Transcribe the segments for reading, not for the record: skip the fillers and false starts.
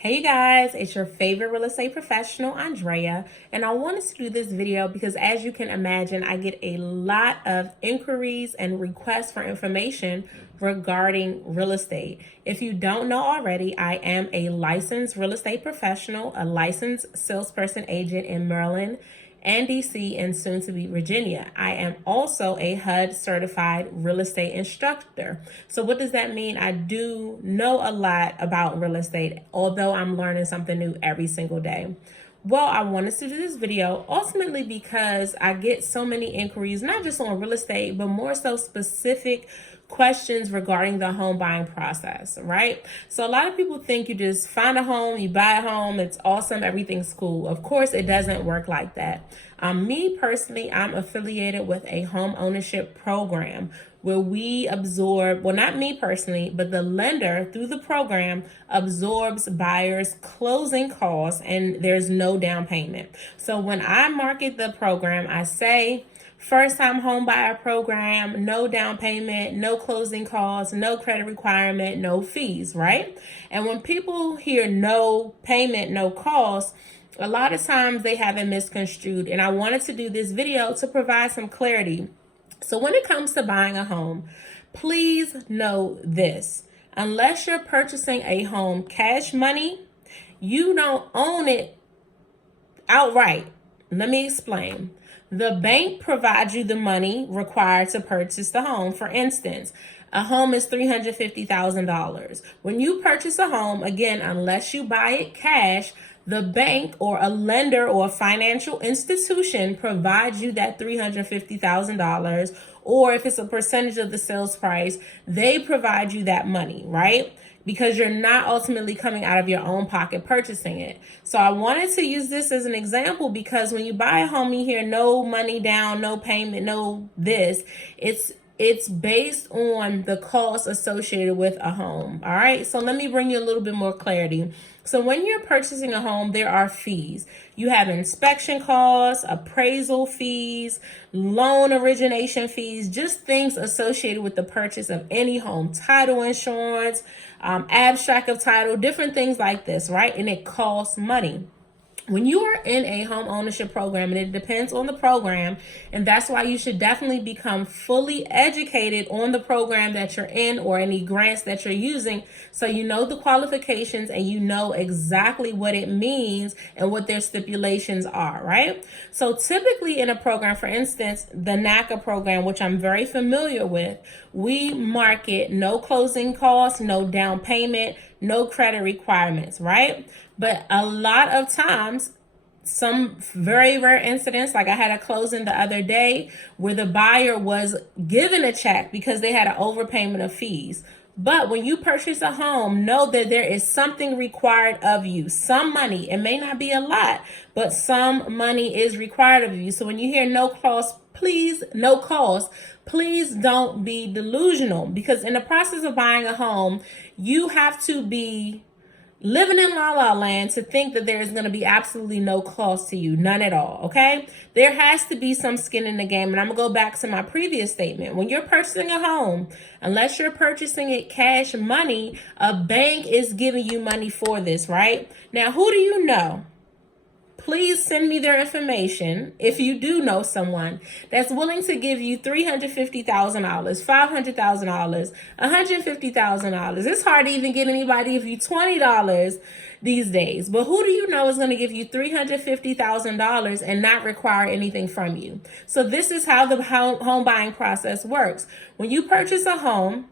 Hey you guys, it's your favorite real estate professional, Andrea, and I wanted to do this video because as you can imagine, I get a lot of inquiries and requests for information regarding real estate. If you don't know already, I am a licensed real estate professional, a licensed salesperson agent in Maryland and DC and soon to be Virginia. I am also a HUD certified real estate instructor. So what does that mean? I do know a lot about real estate, although I'm learning something new every single day. Well, I wanted to do this video ultimately because I get so many inquiries, not just on real estate, but more so specific questions regarding the home buying process, right? So a lot of people think you just find a home, you buy a home, it's awesome, everything's cool. Of course, it doesn't work like that. Me personally, I'm affiliated with a home ownership program where we absorb, well, not me personally, but the lender through the program absorbs buyers' closing costs and there's no down payment. So when I market the program, I say, first-time home buyer program, no down payment, no closing costs, no credit requirement, no fees, right? And when people hear no payment, no cost, a lot of times they have it misconstrued. And I wanted to do this video to provide some clarity. So when it comes to buying a home, please know this. Unless you're purchasing a home cash money, you don't own it outright. Let me explain. The bank provides you the money required to purchase the home. For instance, a home is $350,000. When you purchase a home, again, unless you buy it cash, the bank or a lender or a financial institution provides you that $350,000, or if it's a percentage of the sales price, they provide you that money, right? Because you're not ultimately coming out of your own pocket purchasing it. So I wanted to use this as an example because when you buy a home, you hear no money down, no payment, no this. It's based on the cost associated with a home. All right. So let me bring you a little bit more clarity. So when you're purchasing a home, there are fees. You have inspection costs, appraisal fees, loan origination fees, just things associated with the purchase of any home, title insurance, abstract of title, different things like this, right? And it costs money. When you are in a home ownership program, and it depends on the program, and that's why you should definitely become fully educated on the program that you're in or any grants that you're using, so you know the qualifications and you know exactly what it means and what their stipulations are, right? So typically in a program, for instance, the NACA program, which I'm very familiar with, we market no closing costs, no down payment, no credit requirements, right? But a lot of times, some very rare incidents, like I had a closing the other day where the buyer was given a check because they had an overpayment of fees. But when you purchase a home, know that there is something required of you, some money. It may not be a lot, but some money is required of you. So when you hear no cost, please don't be delusional, because in the process of buying a home, you have to be living in la la land to think that there is going to be absolutely no cost to you, none at all, okay? There has to be some skin in the game, and I'm going to go back to my previous statement. When you're purchasing a home, unless you're purchasing it cash money, a bank is giving you money for this, right? Now, who do you know? Please send me their information if you do know someone that's willing to give you $350,000, $500,000, $150,000. It's hard to even get anybody to give you $20 these days. But who do you know is going to give you $350,000 and not require anything from you? So this is how the home buying process works. When you purchase a home,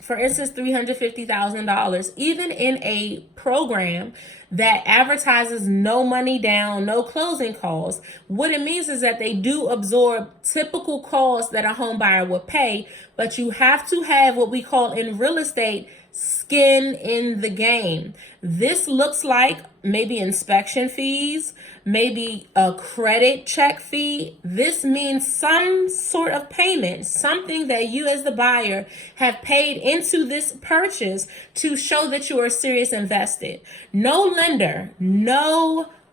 for instance, $350,000, even in a program that advertises no money down, no closing costs, what it means is that they do absorb typical costs that a home buyer would pay, but you have to have what we call in real estate skin in the game. This looks like maybe inspection fees, maybe a credit check fee. This means some sort of payment, something that you as the buyer have paid into this purchase to show that you are serious invested. No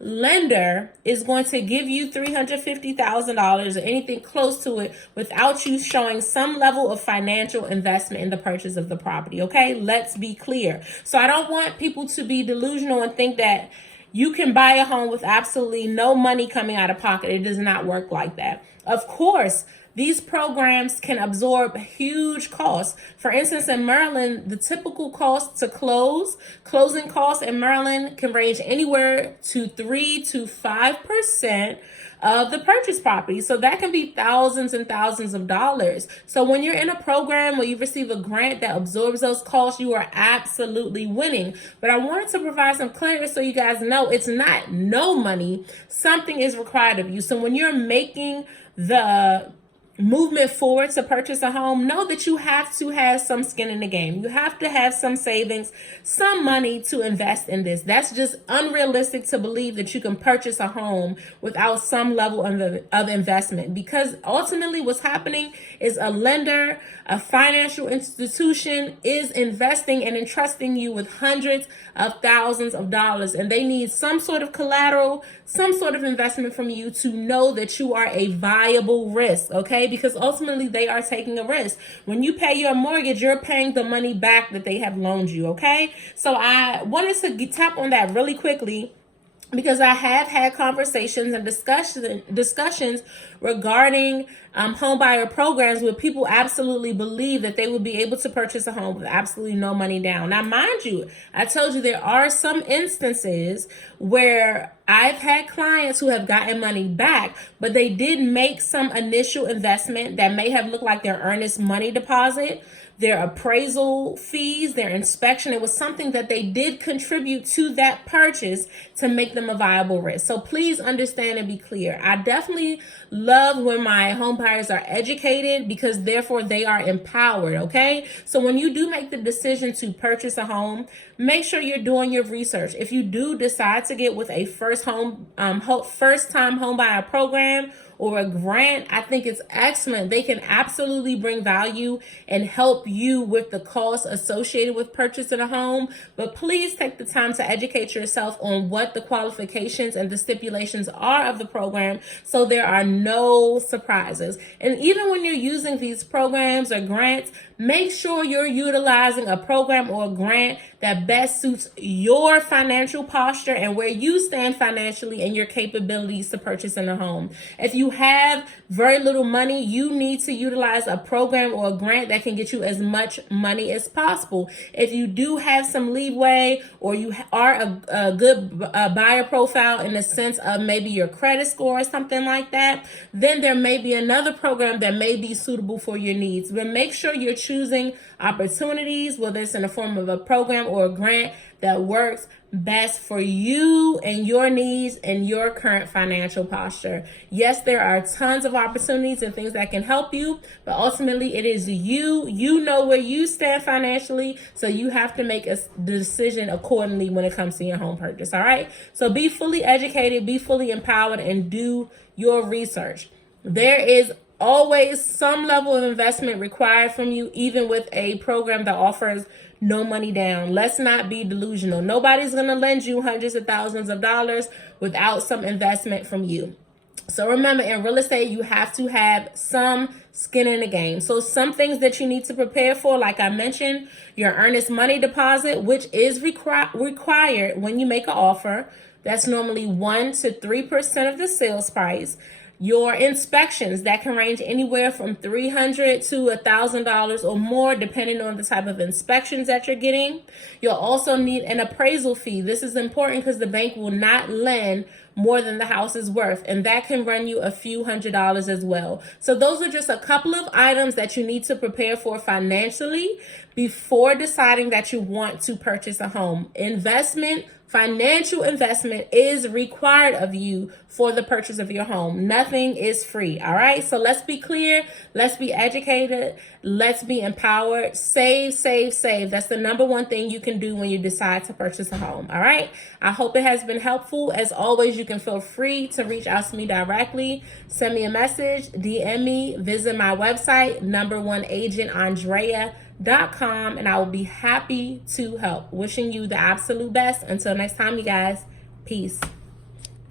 lender is going to give you $350,000 or anything close to it without you showing some level of financial investment in the purchase of the property. Okay, let's be clear. So I don't want people to be delusional and think that you can buy a home with absolutely no money coming out of pocket. It does not work like that. Of course, these programs can absorb huge costs. For instance, in Maryland, the typical cost to closing costs in Maryland can range anywhere to 3 to 5% of the purchase property. So that can be thousands and thousands of dollars. So when you're in a program where you receive a grant that absorbs those costs, you are absolutely winning. But I wanted to provide some clarity so you guys know it's not no money. Something is required of you. So when you're making the movement forward to purchase a home, know that you have to have some skin in the game. You have to have some savings, some money to invest in this. That's just unrealistic to believe that you can purchase a home without some level of investment, because ultimately what's happening is a lender, a financial institution is investing and entrusting you with hundreds of thousands of dollars, and they need some sort of collateral, some sort of investment from you to know that you are a viable risk, okay? Because ultimately they are taking a risk. When you pay your mortgage, you're paying the money back that they have loaned you, okay? So I wanted to tap on that really quickly, because I have had conversations and discussions regarding homebuyer programs where people absolutely believe that they will be able to purchase a home with absolutely no money down. Now, mind you, I told you there are some instances where I've had clients who have gotten money back, but they did make some initial investment that may have looked like their earnest money deposit, their appraisal fees, their inspection. It was something that they did contribute to that purchase to make them a viable risk. So please understand and be clear. I definitely love when my home buyers are educated, because therefore they are empowered, okay? So when you do make the decision to purchase a home, make sure you're doing your research. If you do decide to get with a first-time home buyer program or a grant, I think it's excellent. They can absolutely bring value and help you with the costs associated with purchasing a home. But please take the time to educate yourself on what the qualifications and the stipulations are of the program, so there are no surprises. And even when you're using these programs or grants, make sure you're utilizing a program or a grant that best suits your financial posture and where you stand financially and your capabilities to purchasing a home. If you have very little money, you need to utilize a program or a grant that can get you as much money as possible. If you do have some leeway, or you are a good buyer profile in the sense of maybe your credit score or something like that, then there may be another program that may be suitable for your needs. But make sure you're choosing opportunities, whether it's in the form of a program or a grant, that works best for you and your needs and your current financial posture. Yes, there are tons of opportunities and things that can help you, but ultimately it is you. You know where you stand financially, so you have to make a decision accordingly when it comes to your home purchase, all right? So be fully educated, be fully empowered, and do your research. There is always some level of investment required from you, even with a program that offers no money down. Let's not be delusional. Nobody's going to lend you hundreds of thousands of dollars without some investment from you. So remember, in real estate, you have to have some skin in the game. So some things that you need to prepare for, like I mentioned, your earnest money deposit, which is required when you make an offer. That's normally 1 to 3% of the sales price. Your inspections, that can range anywhere from $300 to $1,000 or more, depending on the type of inspections that you're getting. You'll also need an appraisal fee. This is important because the bank will not lend more than the house is worth, and that can run you a few $100s as well. So those are just a couple of items that you need to prepare for financially before deciding that you want to purchase a home. Financial investment is required of you for the purchase of your home. Nothing is free, all right? So let's be clear. Let's be educated. Let's be empowered. Save, save, save. That's the number one thing you can do when you decide to purchase a home, all right? I hope it has been helpful. As always, you can feel free to reach out to me directly. Send me a message, DM me, visit my website, number1agentandrea.com, and I will be happy to help. Wishing you the absolute best. Until next time, you guys. Peace.